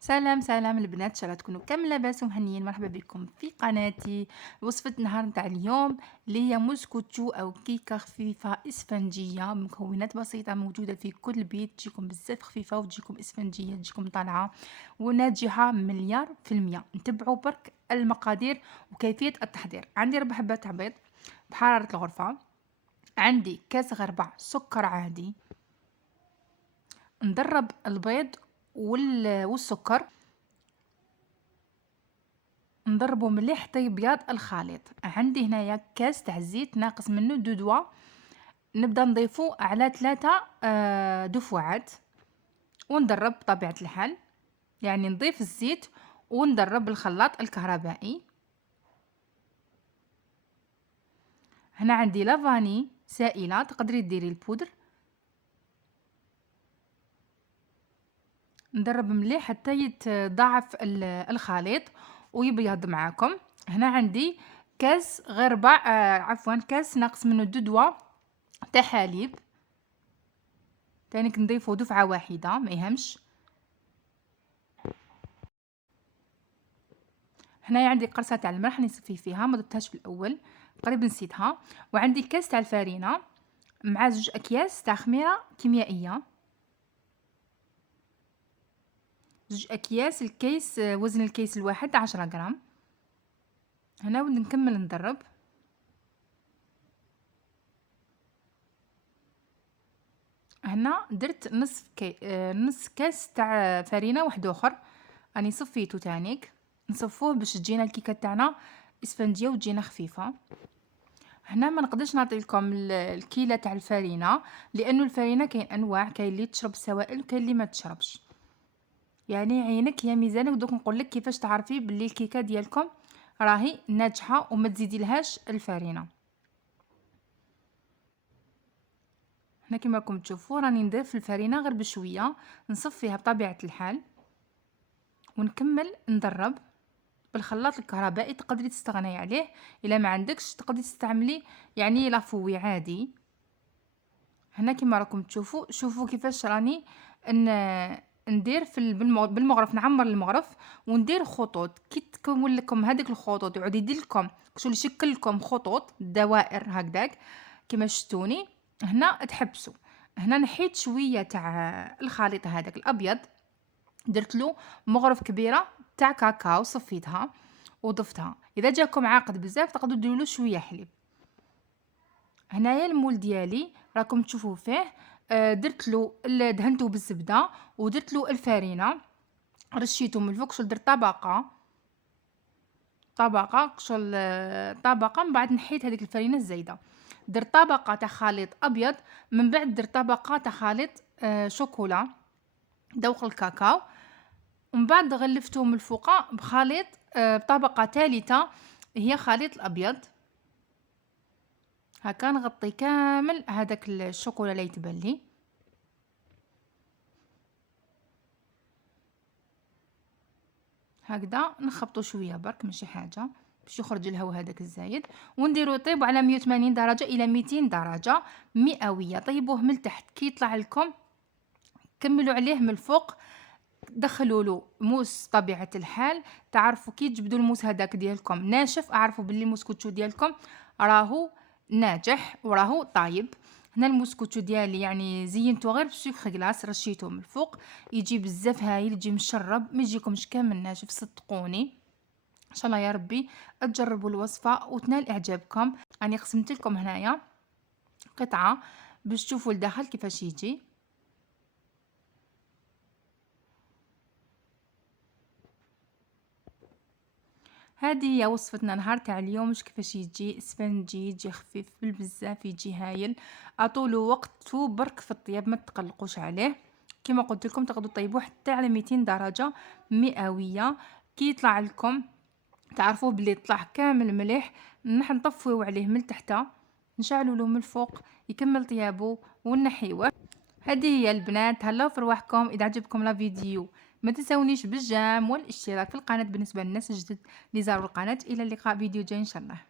سلام سلام البنات، ان شاء الله تكونوا كامل لاباس ومهنيين. مرحبا بكم في قناتي. وصفة النهار نتاع اليوم اللي هي موسكوتشو او كيكه خفيفه اسفنجيه، مكونات بسيطه موجوده في كل بيت، تجيكم بزاف خفيفه وتجيكم اسفنجيه، تجيكم طالعه وناجحه مليار في المية. نتبعوا برك المقادير وكيفيه التحضير. عندي 4 حبات بيض بحراره الغرفه، عندي كاس غربع سكر عادي. ندرب البيض والسكر، نضربو مليح حتى يبيض الخليط. عندي هنايا كاس تاع الزيت ناقص منه 2 دوا، نبدا نضيفو على 3 دفوعات وندرب بطبيعة الحال. يعني نضيف الزيت وندرب الخلاط الكهربائي. هنا عندي لافاني سائلة، تقدري ديري البودر. ندرب مليح حتى يتضاعف الخليط ويبيض معاكم. هنا عندي كاس غير ربع، عفوا كاس ناقص منه 2 دوا تاع حليب، تاني كنضيفو دفعة واحدة ما يهمش. هنايا عندي قرصة تاع الملح نصفي فيها، ما ضفتهاش في الاول، قريب نسيتها. وعندي كاس تاع الفارينة مع 2 اكياس تاع خميرة كيميائية. 2 اكياس، الكيس وزن الكيس الواحد 10 غرام. هنا ونكمل ندرب. هنا درت نص كاس تاع فرينة واحد اخر، راني صفيتو تانيك، نصفوه باش تجينا الكيكه تاعنا اسفنجيه وتجينا خفيفه. هنا ما نقدرش نعطي لكم الكيله تاع الفرينه، لانه الفرينه كاين انواع، كاين اللي تشرب السوائل وكاين اللي ما تشربش. يعني عينك يا ميزانك. دوك نقول لك كيفاش تعرفي باللي الكيكه ديالكم راهي ناجحه وما تزيدي لهاش الفرينه. هنا كما راكم تشوفوا راني نضيف الفرينه غير بشويه، نصفيها بطبيعه الحال ونكمل ندرب بالخلاط الكهربائي. تقدري تستغني عليه الا ما عندكش، تقدري تستعملي يعني لافوي عادي. هنا كما راكم تشوفوا، شوفوا كيفاش راني ندير بالمغرف، نعمر المغرف وندير خطوط كي تكون لكم هذيك الخطوط، يعود يدير لكم شغل يشكل لكم خطوط دوائر هكذاك كما شفتوني. هنا تحبسوا. هنا نحيت شويه تاع الخليط هذاك الابيض، درت له مغرف كبيره تاع كاكاو، صفيتها وضفتها. اذا جاكم عاقد بزاف تقدروا ديروا له شويه حليب. هنايا المول ديالي راكم تشوفوا فيه، درت له دهنته بالزبده ودرت له الفارينه، رشيته من الفوق، شغل درت طبقه شغل طبقه، من بعد نحيت هذيك الفارينه الزايده، درت طبقه تاع خليط ابيض، من بعد درت طبقه تاع خليط شوكولا ذوق الكاكاو، ومن بعد غلفته من الفوق بخليط بطبقه ثالثه هي خليط الابيض. هكا نغطي كامل هذاك الشوكولا اللي يتبان لي. هكذا نخبطو شويه برك ماشي حاجه باش يخرج الهواء هذاك الزايد، ونديرو يطيب على 180 درجه الى 200 درجه مئويه. طيبوه من التحت كي يطلع لكم كملوا عليه من الفوق، دخلوا له موس طبيعه الحال. تعرفوا كي تجبدوا الموس هذاك ديالكم ناشف، اعرفوا باللي الموسكوتشو ديالكم راهو ناجح وراهو طايب. هنا الموسكوتشو ديالي يعني زينته غير بسكر غلاس، رشيته من الفوق، يجي بزاف هايل، يجي مشرب، ما يجيكمش كامل ناشف، صدقوني. ان شاء الله يا ربي تجربوا الوصفه وتنال اعجابكم. راني قسمت لكم هنايا قطعه باش تشوفوا الداخل كيفاش يجي. هذه هي وصفتنا نهار تاع اليوم. كيفاش يجي اسفنجي، يجي خفيف بالبزاف، يجي هايل. اطولوا وقته برك في الطياب، ما تقلقوش عليه. كما قلت لكم تقدروا طيبوه حتى على 200 درجه مئويه. كي يطلع لكم تعرفوه بلي طلع كامل مليح، نطفيو عليه من تحت، نشعلوا له من الفوق يكمل طيابه ونحيوه. هذه هي البنات، هلاو في رواحكم. اذا عجبكم لا فيديو ما تنسونيش بالجام والاشتراك في القناه بالنسبه للناس الجدد اللي زاروا القناه. الى اللقاء، فيديو جاي ان شاء الله.